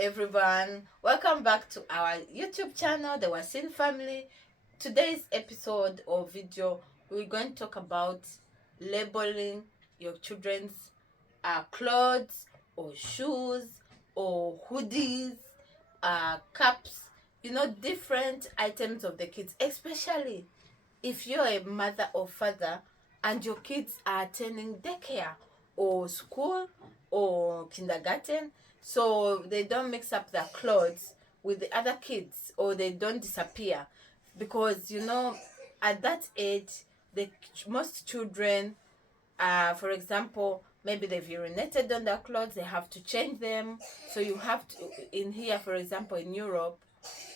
everyone, welcome back to our YouTube channel, the Wassini Family. Today's episode or video, we're going to talk about labeling your children's clothes or shoes or hoodies, caps, different items of the kids, especially if you're a mother or father and your kids are attending daycare or school or kindergarten, so they don't mix up their clothes with the other kids or they don't disappear, because at that age the most children, for example, maybe they've urinated on their clothes, they have to change them. So you have to, in here, for example, in Europe,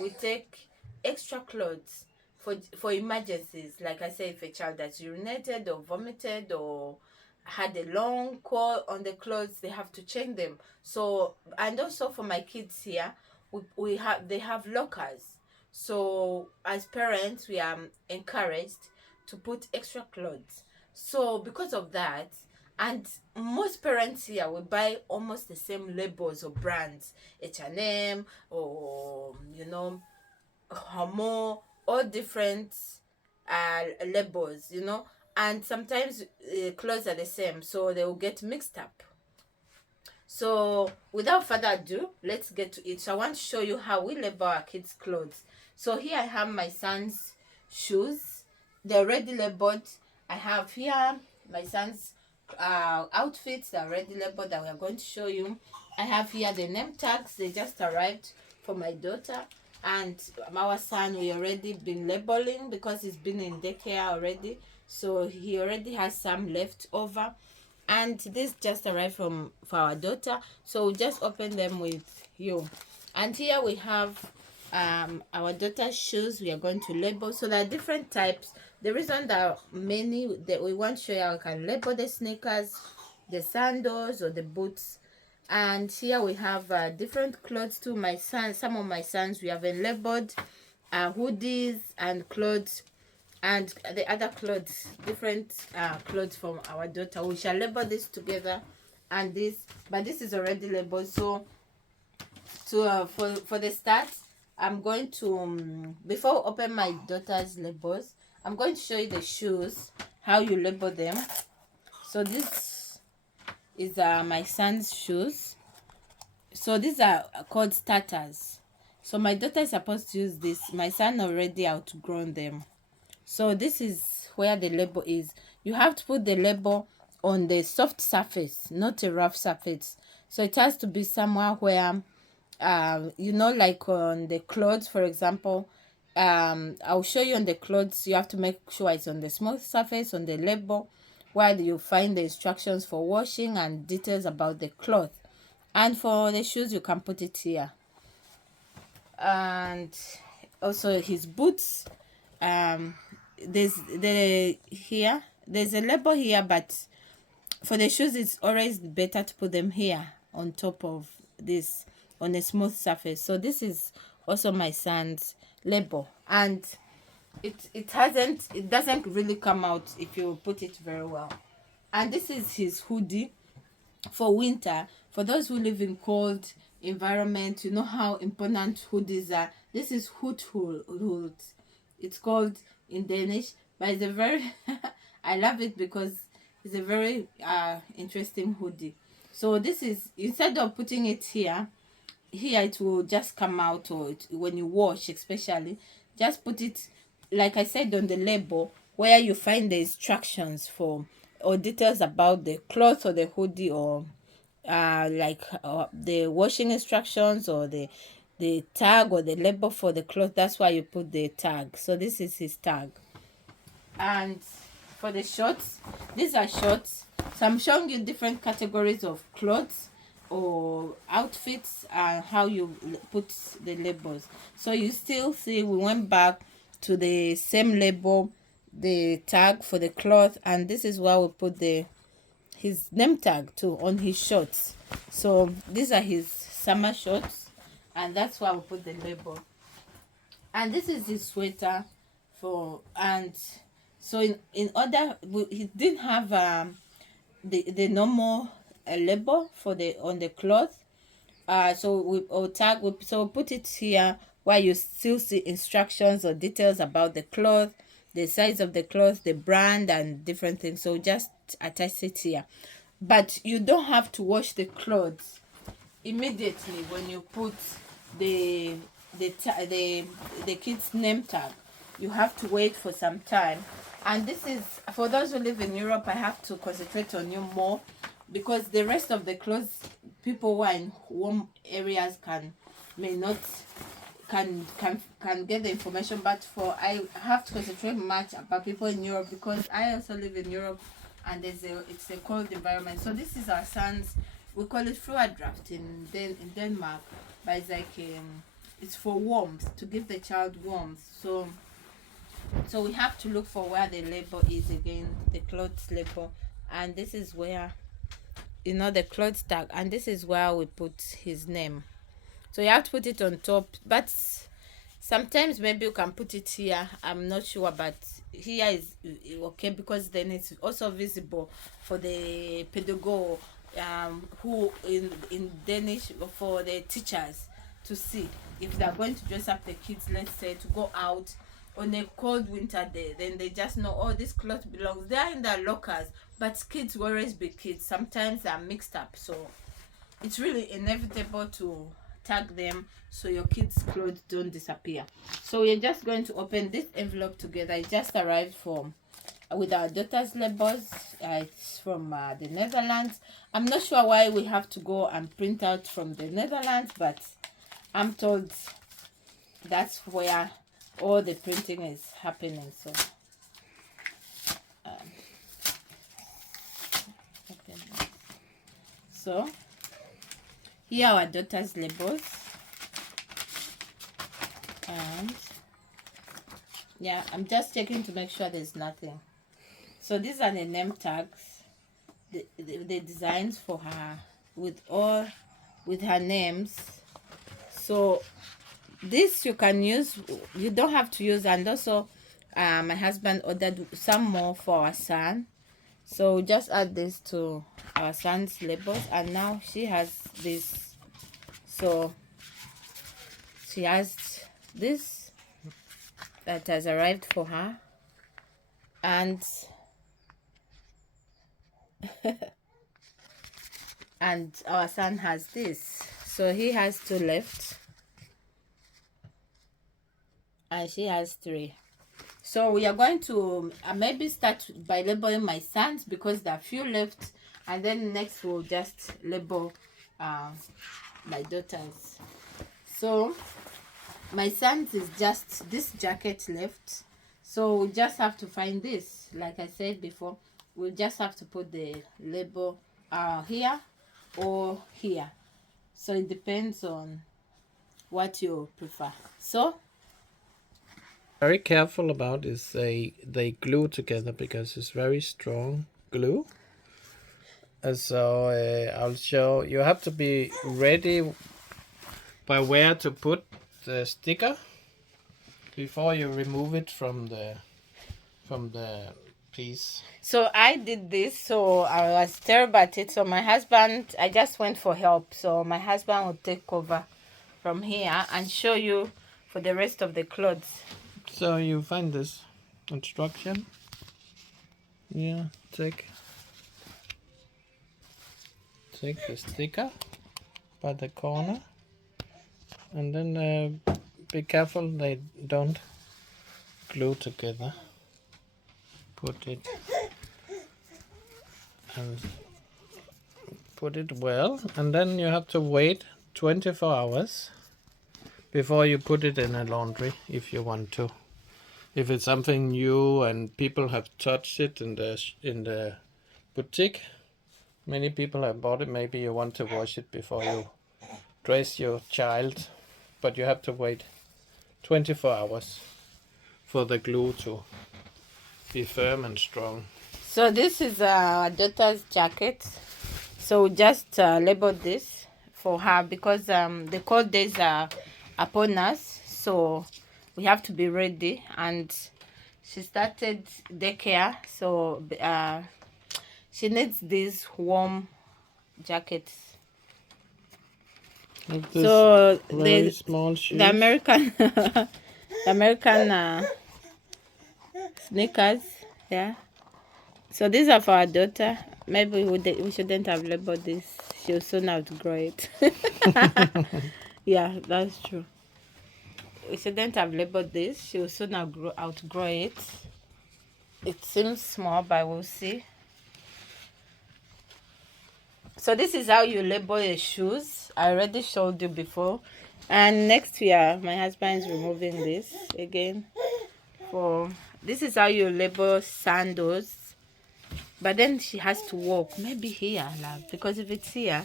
we take extra clothes for emergencies. Like I say, if a child has urinated or vomited or had a long coat on the clothes, they have to change them. So, and also for my kids here, they have lockers. So as parents, we are encouraged to put extra clothes. So because of that, and most parents here will buy almost the same labels or brands, H&M or Homo, all different labels, and sometimes clothes are the same, so they will get mixed up. So without further ado, let's get to it. So I want to show you how we label our kids' clothes. So here I have my son's shoes. They're already labeled. I have here my son's outfits. They're already labeled that we are going to show you. I have here the name tags. They just arrived for my daughter. And our son, we already been labeling because he's been in daycare already. So he already has some left over, and this just arrived for our daughter, so we just open them with you. And here we have our daughter's shoes. We are going to label. So there are different types. The reason there are many that we want to show you how we can label the sneakers, the sandals, or the boots. And here we have different clothes too. My son, some of my sons, we haven't labeled hoodies and clothes, and the other clothes, different clothes from our daughter. We shall label this together, and this, but this is already labeled. So for the start, I'm going to before I open my daughter's labels, I'm going to show you the shoes, how you label them. So this is my son's shoes. So these are called starters. So my daughter is supposed to use this. My son already outgrown them. So this is where the label is. You have to put the label on the soft surface, not a rough surface. So it has to be somewhere where, like on the clothes, for example. I'll show you on the clothes. You have to make sure it's on the smooth surface on the label, where you find the instructions for washing and details about the cloth. And for the shoes, you can put it here. And also his boots. There's a label here, but for the shoes it's always better to put them here on top of this, on a smooth surface. So this is also my son's label, and it doesn't really come out if you put it very well. And this is his hoodie for winter. For those who live in cold environment, you know how important hoodies are. This is hood. It's called in Danish, but it's a very I love it because it's a very interesting hoodie. So this is, instead of putting it here it will just come out, or when you wash especially, just put it, like I said, on the label, where you find the instructions for or details about the cloth or the hoodie, or the washing instructions, or the tag or the label for the cloth. That's why you put the tag. So this is his tag. And for the shorts, these are shorts. So I'm showing you different categories of clothes or outfits and how you put the labels. So you still see we went back to the same label, the tag for the cloth, and this is where we put his name tag too on his shorts. So these are his summer shorts, and that's why we put the label. And this is his sweater for, and so in order, he didn't have the normal label for the on the cloth, So we put it here where you still see instructions or details about the cloth, the size of the cloth, the brand, and different things. So just attach it here, but you don't have to wash the clothes immediately when you put the the kid's name tag. You have to wait for some time. And this is for those who live in Europe. I have to concentrate on you more, because the rest of the clothes, people who are in warm areas may not can get the information, but for I have to concentrate much about people in Europe, because I also live in Europe, and it's a cold environment. So this is our son's, we call it fluid draft in Denmark, but it's like it's for warmth, to give the child warmth. So we have to look for where the label is again, the clothes label, and this is where, the clothes tag, and this is where we put his name. So you have to put it on top, but sometimes maybe you can put it here. I'm not sure, but here is okay, because then it's also visible for the pedagogue, who in Danish, for the teachers to see if they're going to dress up the kids, let's say, to go out on a cold winter day. Then they just know, oh, this cloth belongs, they're in their lockers, but kids will always be kids. Sometimes they're mixed up, so it's really inevitable to tag them so your kids' clothes don't disappear. So we're just going to open this envelope together. It just arrived from with our daughter's labels. It's from the Netherlands. I'm not sure why we have to go and print out from the Netherlands, but I'm told that's where all the printing is happening. So so here are our daughter's labels, and yeah, I'm just checking to make sure there's nothing. So these are the name tags, the designs for her with her names. So this you can use, you don't have to use. And also my husband ordered some more for our son, so just add this to our son's labels. And now she has this, so she has this that has arrived for her, and and our son has this. So he has 2 left and she has 3. So we are going to maybe start by labeling my sons, because there are few left, and then next we'll just label my daughters. So my sons is just this jacket left, so we just have to find this. Like I said before, we'll just have to put the label here or here, so it depends on what you prefer. So very careful about is they glue together, because it's very strong glue. And so I'll show you have to be ready by where to put the sticker before you remove it from the piece. So I did this, so I was terrible at it. So my husband, I just went for help. So my husband will take over from here and show you for the rest of the clothes. So you find this instruction. Yeah, take the sticker by the corner, and then be careful they don't glue together. Put it and put it well, and then you have to wait 24 hours before you put it in a laundry if you want to. If it's something new and people have touched it in the boutique, many people have bought it, maybe you want to wash it before you dress your child, but you have to wait 24 hours for the glue to be firm and strong. So this is our daughter's jacket. So we just labeled this for her, because the cold days are upon us, so we have to be ready. And she started daycare, so she needs these warm jackets. With this So very the small the shoes. American the American sneakers. Yeah. So these are for our daughter. Maybe we shouldn't have labeled this. She'll soon outgrow it. Yeah, that's true. We shouldn't have labeled this. She'll soon outgrow it. It seems small, but we'll see. So this is how you label your shoes. I already showed you before. And next year, my husband is removing this again. For this is how you label sandals. But then she has to walk. Maybe here, love. Because if it's here,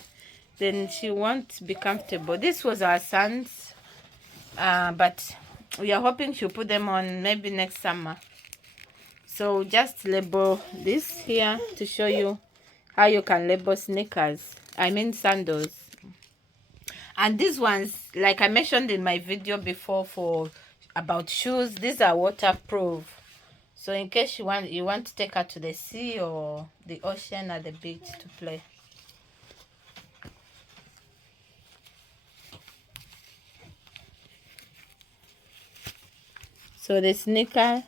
then she won't be comfortable. This was our son's. But we are hoping she'll put them on maybe next summer. So just label this here to show you how you can label sneakers. I mean sandals. And these ones, like I mentioned in my video before for about shoes, these are waterproof. So in case you want to take her to the sea or the ocean or the beach to play. So the sneaker,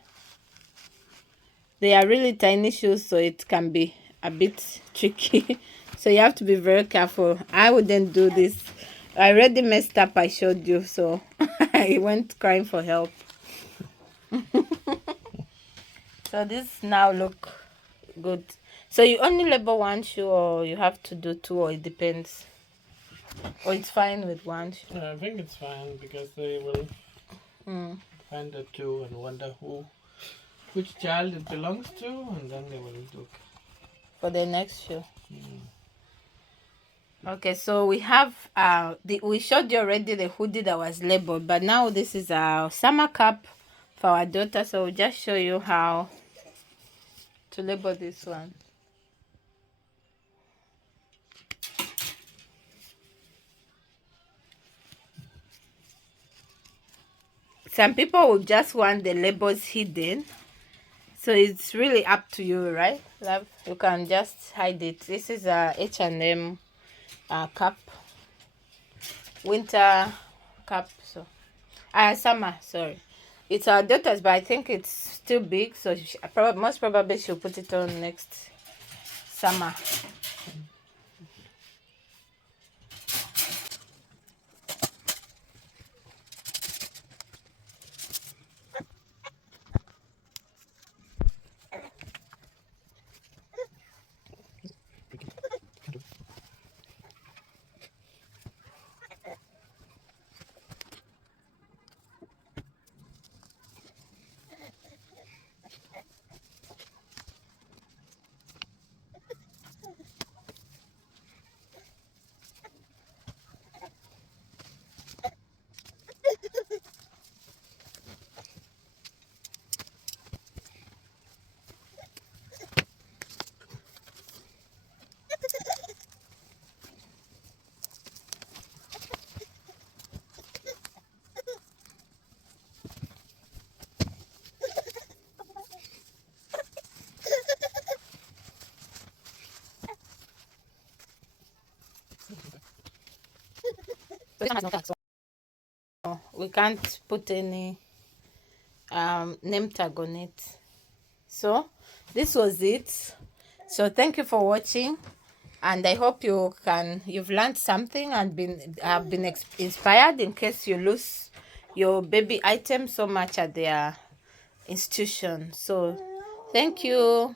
they are really tiny shoes, so it can be a bit tricky. So you have to be very careful. I wouldn't do this. I already messed up, I showed you, so I went crying for help. So this now look good. So you only label one shoe or you have to do two, or it depends? Or it's fine with one shoe? I think it's fine because they will Mm. find it too and wonder which child it belongs to, and then they will look. For the next shoe. Okay, so we have we showed you already the hoodie that was labeled, but now this is our summer cap for our daughter. So we'll just show you how to label this one. Some people will just want the labels hidden, so it's really up to you, right, love? You can just hide it. This is a H&M cap, winter cap. So summer, sorry. It's our daughter's, but I think it's still big, so most probably she'll put it on next summer. So this one has no tag, so we can't put any name tag on it. So this was it. So thank you for watching, and I hope you've learned something and been inspired in case you lose your baby items so much at their institution. So thank you.